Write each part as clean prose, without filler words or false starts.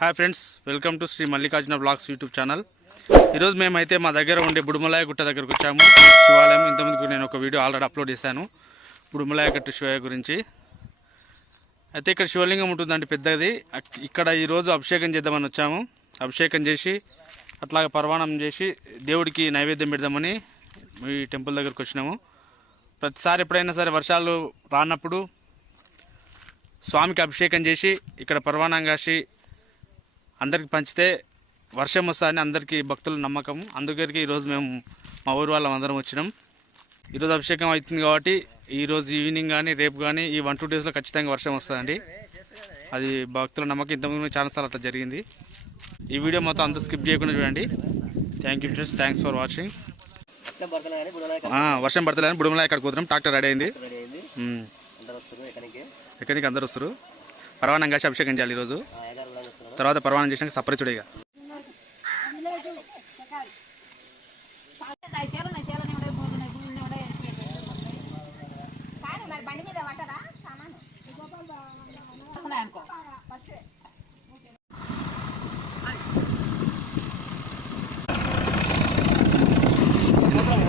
Hi friends, welcome to Shri Mallikarjuna blogs YouTube channel. ఈరోజు మేమైతే మా దగ్గర ఉండే బుడుమలాయ గుట్ట దగ్గరకు వచ్చాము. శివాలయం ఇంతకుముందుకు నేను ఒక వీడియో ఆల్రెడీ అప్లోడ్ చేశాను బుడుమలాయ గట్టు శివయ్య గురించి. అయితే ఇక్కడ శివలింగం ఉంటుందండి పెద్దది. ఇక్కడ ఈరోజు అభిషేకం చేద్దామని వచ్చాము. అభిషేకం చేసి అట్లాగే పర్వాణం చేసి దేవుడికి నైవేద్యం పెడదామని ఈ టెంపుల్ దగ్గరకు వచ్చినాము. ప్రతిసారి ఎప్పుడైనా సరే వర్షాలు రానప్పుడు స్వామికి అభిషేకం చేసి ఇక్కడ పర్వాణం కాసి అందరికి పంచితే వర్షం వస్తుందని అందరికీ భక్తుల నమ్మకం. అందుకరికి ఈరోజు మేము మా ఊరు వాళ్ళం అందరం వచ్చినాం. ఈరోజు అభిషేకం అవుతుంది కాబట్టి ఈరోజు ఈవినింగ్ కానీ రేపు కానీ ఈ 1-2 డేస్లో ఖచ్చితంగా వర్షం వస్తుందండి. అది భక్తుల నమ్మకం. ఇంతకుముందు చాలాసార్లు అట్లా జరిగింది. ఈ వీడియో మొత్తం అంతా స్కిప్ చేయకుండా చూడండి. Thank you friends, thanks for watching. వర్షం పడతలేదని బుడుమలాయ ఇక్కడికి పోతున్నాం. ట్రాక్టర్ రెడీ అయింది. ఎక్కడికి అందరు వస్తారు. పర్వాణం కాసి అభిషేకం చేయాలి ఈరోజు. తర్వాత పర్వాణం చేసినాక సపరిచుడు. ఇక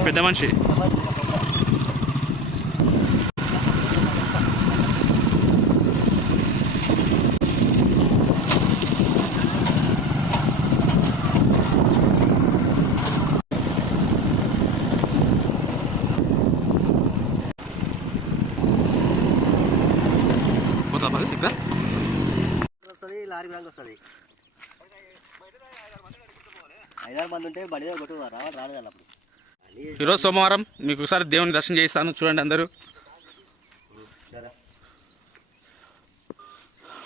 పెద్ద మనిషి లారీ కూడా వస్తుంది. 5-6 మంది ఉంటే బడి కొట్టు రాలేదు అప్పుడు. ఈరోజు సోమవారం మీకు ఒకసారి దేవుని దర్శనం చేయిస్తాను. చూడండి అందరూ.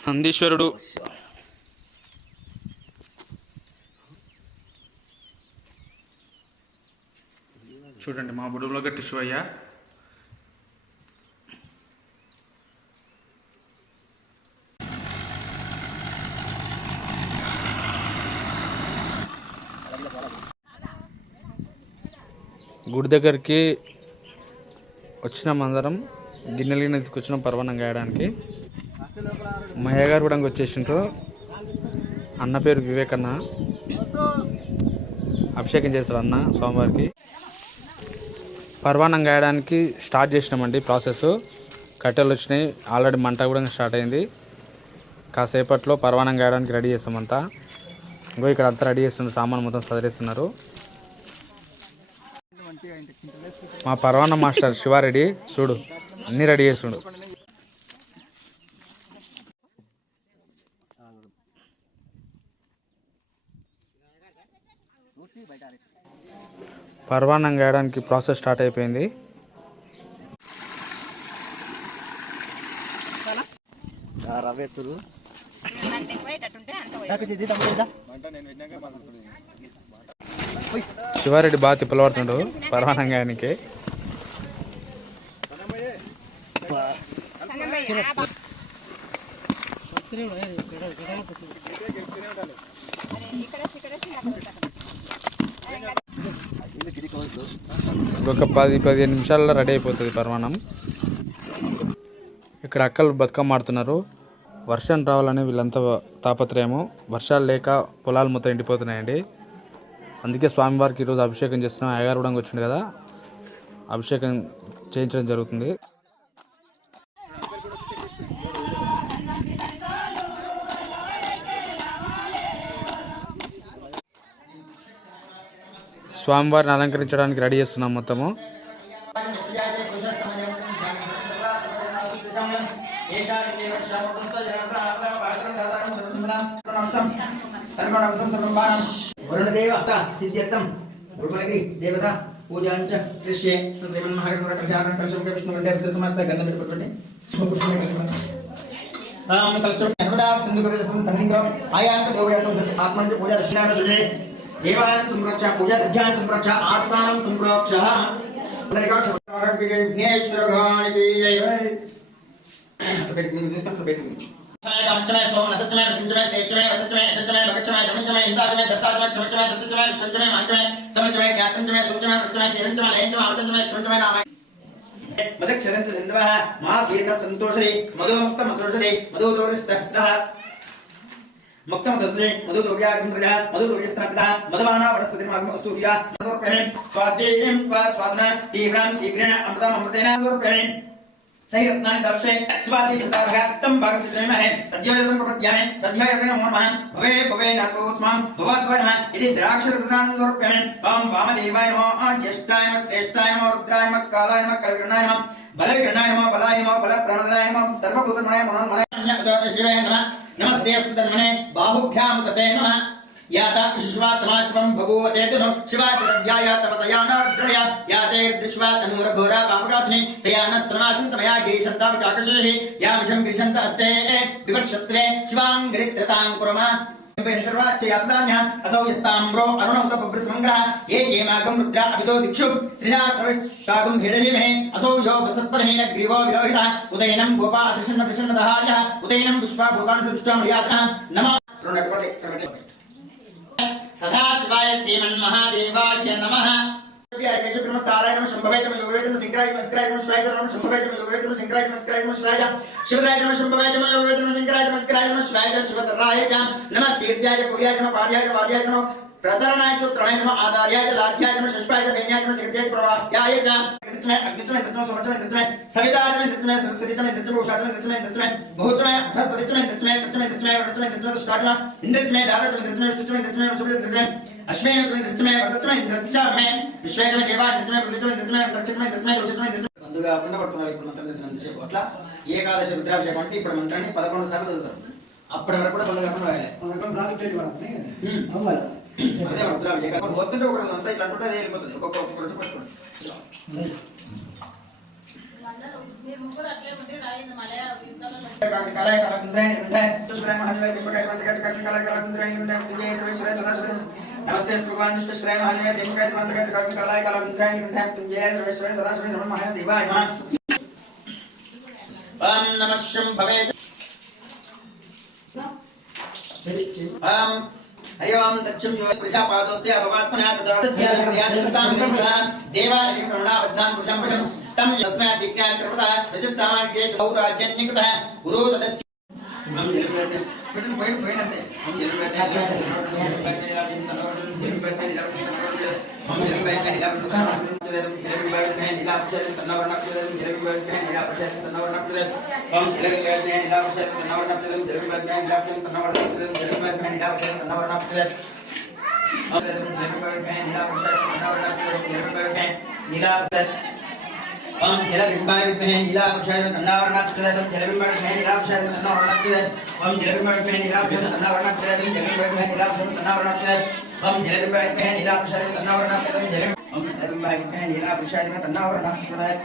నందీశ్వరుడు, చూడండి మా బుడుమల గట్టు శివయ్య. గుడి దగ్గరికి వచ్చినాం అందరం. గిన్నెలు తీసుకొచ్చినాం పర్వణం గాయడానికి. మయ్య గారు కూడా వచ్చేసిండ్రు. అన్న పేరు వివేకన్న. అభిషేకం చేస్తారు అన్న స్వామివారికి. పర్వాణం గాయడానికి స్టార్ట్ చేసినామండి ప్రాసెస్. కట్టెలు వచ్చినాయి. ఆల్రెడీ మంట కూడా స్టార్ట్ అయింది. కాసేపట్లో పర్వాణం గాయడానికి రెడీ చేస్తామంతా. ఇంకో ఇక్కడ అంతా రెడీ చేస్తున్నారు. సామాన్ మొత్తం సదిరేస్తున్నారు. మా పర్వాణం మాస్టర్ శివారెడ్డి చూడు అన్నీ రెడీ చేస్తుండు. పర్వాణం గాయడానికి ప్రాసెస్ స్టార్ట్ అయిపోయింది. శివారెడ్డి బాగా తిప్పలపడుతుండు పర్వాణం గాయనికి. ఇంకొక 10-15 నిమిషాల్లో రెడీ అయిపోతుంది పర్వాణం. ఇక్కడ అక్కలు బతుకమ్మ ఆడుతున్నారు. వర్షం రావాలని వీళ్ళంతా తాపత్రయము. వర్షాలు లేక పొలాలు మొత్తం ఎండిపోతున్నాయండి. అందుకే స్వామివారికి ఈరోజు అభిషేకం చేస్తున్నాం. అయ్యగారు కూడా వచ్చింది కదా, అభిషేకం చేయించడం జరుగుతుంది. స్వామివారిని అలంకరించడానికి రెడీ చేస్తున్నాం మొత్తము. దేవత పూజాంచ కృష్యే శ్రీమన్మహాగణపర ప్రసాదం కలశం విష్ణు వండే సమస్త గంధం పెట్టుకోండి. నర్మదా సింధు సన్నిగ్రహం ఆయాంత దేవయాతం ఆత్మంచ పూజా దక్షిణాన సుజే దేవాలయం సంరక్ష పూజా దధ్యాన సంరక్ష ఆత్మానం సంరక్ష విఘ్నేశ్వర భగవానికి జై. पंचमय सोम नसचमय पंचमय तेजमय वसचमय अशचमय भगचमय धमचमय इंदाचमय दत्ताचमय क्षमचमय दत्तचमय विश्वचमय माचमय समचमय ख्यातंचमय सूचमय वृत्तमय सेरंचमय लयंचमय अमृतंचमय क्षमचमय नामय मदक्षरंत सिंधवः मा वीर संतोषे मधुमुक्त मधुषे मधुदोरस्तः मुक्तमदस्रे मधुदोर्याग्निन्द्रः मधुदोर्यस्तनपितः मधुमाना वनस्पतिर्मस्तु या समर्पयामि स्वाद्येयं त्वा स्वादना तीव्रां शीघ्रेण अमृतम् अमृतेन समर्पयामि सही रत्नानि दर्शे शिवाजी सदाभक्तं भागचित्रमहे तद्योजनं प्रपद्यामि सद्योजनं नमो नमः भवे भवे नातोस्मां भवद्वै नमः इति द्राक्षरत्नानि समर्पयामि ओम वामदेवाय नमः ज्येष्ठाय नमः श्रेष्ठाय नमः रुद्राय नमः कालाय नमः कविगणाय नमः बलविगणाय नमः बलाय नमः बलप्रणदाय नमः सर्वभूतमय मनोन्मय शिवाय नमः नमस्ते अस्तु तन्मने बाहुभ्यां तते नमः याता विश्वात्माश्वं भगवतेतुनो शिवाचरव्याया तवतयानार्द्रया याते दृश्वा तनूरघोरा पापकास्नि तयानस्तनाशं तमया गिरिशन्तावचाकशेहि यामिषं गिरिशन्त अस्ते विवर्षत्वे शिवां गिरित्रतां कुर्मा सर्वाच्चयातदान्यः असौ यस्ताम्रो अरुणौतपब्रसमङ्ग्रः ये चेमागं रुद्रा अभितो दिक्षु त्रिधा सर्वशागं भेडहिमहे असौ यो वसत्पदमेन ग्रीवो विलोहितः उदयनं गोपा अदृशन्नदहायः उदयनं विश्वा भूतानि दृष्ट्वा मर्यादः नमः सदाशिवाय श्रीमन्महादेवाय नमः नमस्काराय नमः शंभवे नमः योगवे नमः शंकराय नमः शंकराय नमः शिवाय नमः शंभवे नमः योगवे नमः शंकराय नमः शंकराय नमः शिवाय शिवराय नमः शंभवे नमः योगवे नमः शंकराय नमः शंकराय नमः शिवाय शिवतराय नमः तीर्थ्याय कुर्याय नमः पार्याय वार्याय नमः प्रतरणाय चोत्रणाय नमः आधार्याय लाध्याय नमः शष्पाय वेण्याय नमः सिद्धाय प्रवाह्याय च कृतमे अग्नितमे तत्मे सोमतमे तत्मे सविताचमे तत्मे सरस्वतीचमे तत्मे उषाचमे तत्मे तत्मे भूतमे बृहस्पतिचमे तत्मे तत्मे तत्मे वरतमे तत्मे दुष्टाचमे इंद्रचमे दादाचमे तत्मे विष्णुचमे तत्मे वसुदेव तत्मे अश्वेचमे तत्मे वरतचमे इंद्रचमे विश्वेचमे देवा तत्मे पृथ्वीचमे तत्मे दक्षचमे तत्मे दोषचमे तत्मे బంధుగా కాకుండా పడుతున్నారు ఇప్పుడు మంత్రం అంతసేపు అట్లా ఏకాదశి రుద్రాభిషేకం అంటే ఇప్పుడు మంత్రాన్ని 11 సార్లు చదువుతారు అప్పటి వరకు కూడా బంధు కాకుండా రాయాలి 11 సార్లు చేయాలి అదే రుద్రాభిషేకం పోతుంటే ఒకటి అంతా ఇట్లా అంటుంటే అదే వెళ్ళిపోతుంది ఒక్కొక్క రోజు పట్టుకోండి नमस्ते भगवान श्रेय महादेव देवकाय मंत्रकाय कलाय कलाय जय सर्वेश्वर सदाशिव नमः महादेवाय नमः ओम नमः शंभवे ओम हरि ओम दक्षं यो प्रजापादस्य अववात्मना तदस्य हृदयान्तां देवाय करुणावद्धां पुरुषं पुरुषं तम यस्मै दिक्ख्या कृपता रजस्सामार्गे चौराज्यन्निकृतः गुरु तदस्य हम जलप्रते पॉइंट आते हम जलप्रते हम जलप्रते हम जलप्रते ओम जलबिंबाय विद्महे नीलाभूषाय तन्नावर्णात् प्रददं जलबिंबाय विद्महे नीलाभूषाय तन्नावर्णात् प्रददं ओम जलबिंबाय विद्महे नीलाभूषाय तन्नावर्णात् प्रददं जलबिंबाय विद्महे नीलाभूषाय तन्नावर्णात् प्रददं ओम जलबिंबाय विद्महे नीलाभूषाय तन्नावर्णात् प्रददं ओम जलबिंबाय विद्महे नीलाभूषाय तन्नावर्णात् प्रददं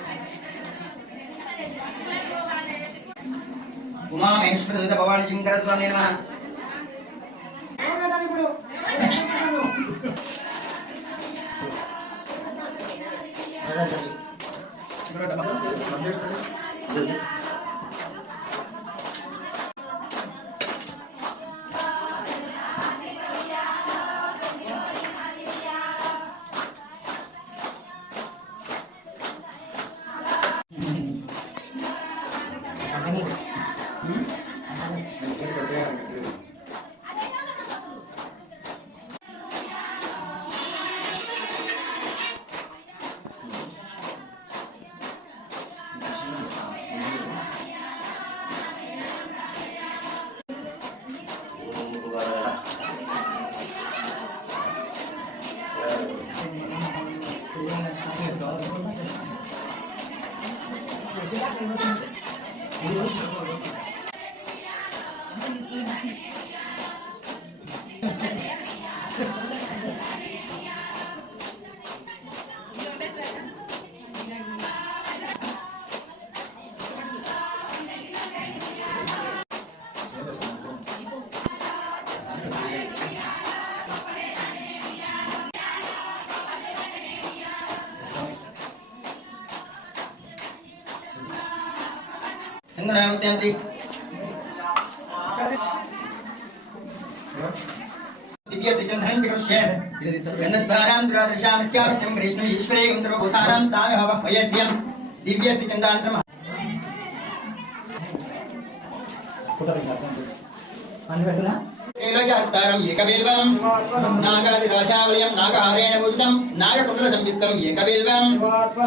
उमा महेश्वर भवानी शंकर स्वामी नमः संगनामस्ते दिव्य त्रिजन्धं जगर्ष्य गणद्वारां द्वादशामत्याष्टं कृष्ण ईश्वरे गन्धर्वभूतानां तामहव वयद्यं दिव्य त्रिजन्धान्तम त्रैलोक्यहर्तारम् एकबिल्वं नागादिराशावलयं नागहारेण भूषितं नागकुण्डलसंयुक्तं एकबिल्वं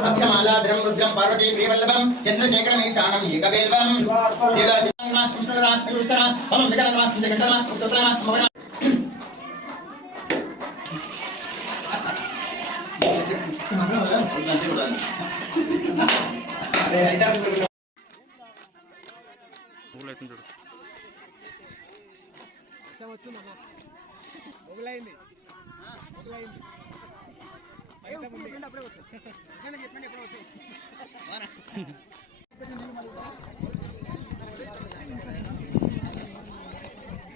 अक्षमालाधरं रुद्रं पार्वती प्रियवल्लभं चन्द्रशेखरमीशानम् एकबिल्वं देवादिनमः कृष्णराज कृष्णराज ओम जगन्नाथ जगन्नाथ उत्तरनाथ समवना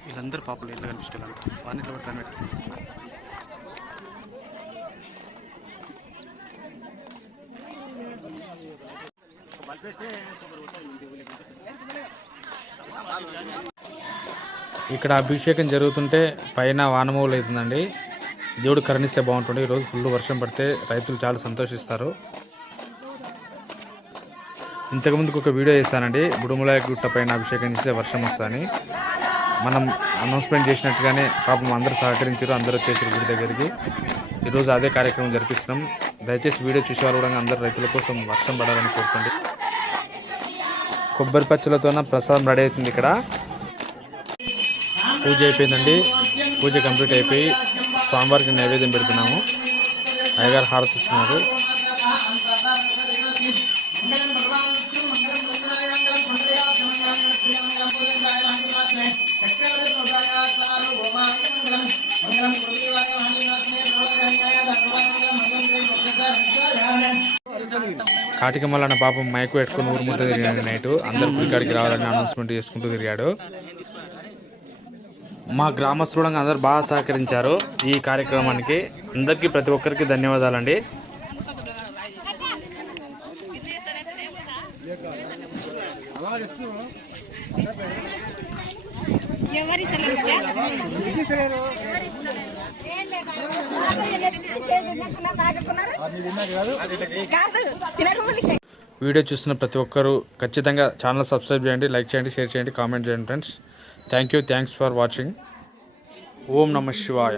వీళ్ళందరూ పాపలు ఎట్లా కనిపిస్తారు వారిని ఎట్లా పడతాను ఇక్కడ అభిషేకం జరుగుతుంటే పైన వానమూలు అవుతుందండి. దేవుడు కరుణిస్తే బాగుంటుంది. ఈరోజు ఫుల్ వర్షం పడితే రైతులు చాలా సంతోషిస్తారు. ఇంతకుముందుకు ఒక వీడియో చేశానండి, బుడుమలాయ గుట్ట పైన అభిషేకం చేస్తే వర్షం వస్తుందని. మనం అనౌన్స్మెంట్ చేసినట్టుగానే పాపం అందరూ సహకరించారు, అందరూ వచ్చేసారు గుడి దగ్గరికి. ఈరోజు అదే కార్యక్రమం జరిపిస్తున్నాం. దయచేసి వీడియో చూసేవారు కూడా అందరు రైతుల కోసం వర్షం పడాలని కోరుకోండి. కొబ్బరి పచ్చలతోన ప్రసాదం రెడీ అవుతుంది. ఇక్కడ పూజ అయిపోయిందండి. పూజ కంప్లీట్ అయిపోయి స్వామివారికి నైవేద్యం పెడుతున్నాము. అయ్యగారు హారతి ఇస్తున్నారు. కాటికమల్ల అన్న పాపం మైకు పెట్టుకుని ఊరు మొత్తం తిరిగాడు. నైట్ అందరు గుడికాడికి రావాలని అనౌన్స్మెంట్ చేసుకుంటూ తిరిగాడు. మా గ్రామస్తులు అందరు బాగా సహకరించారు ఈ కార్యక్రమానికి. అందరికీ ప్రతి ఒక్కరికి ధన్యవాదాలండి. వీడియో చూస్తున్న ప్రతి ఒక్కరూ ఖచ్చితంగా ఛానల్ సబ్స్క్రైబ్ చేయండి, లైక్ చేయండి, షేర్ చేయండి, కామెంట్ చేయండి ఫ్రెండ్స్. Thanks for watching. ఓం నమః శివాయ.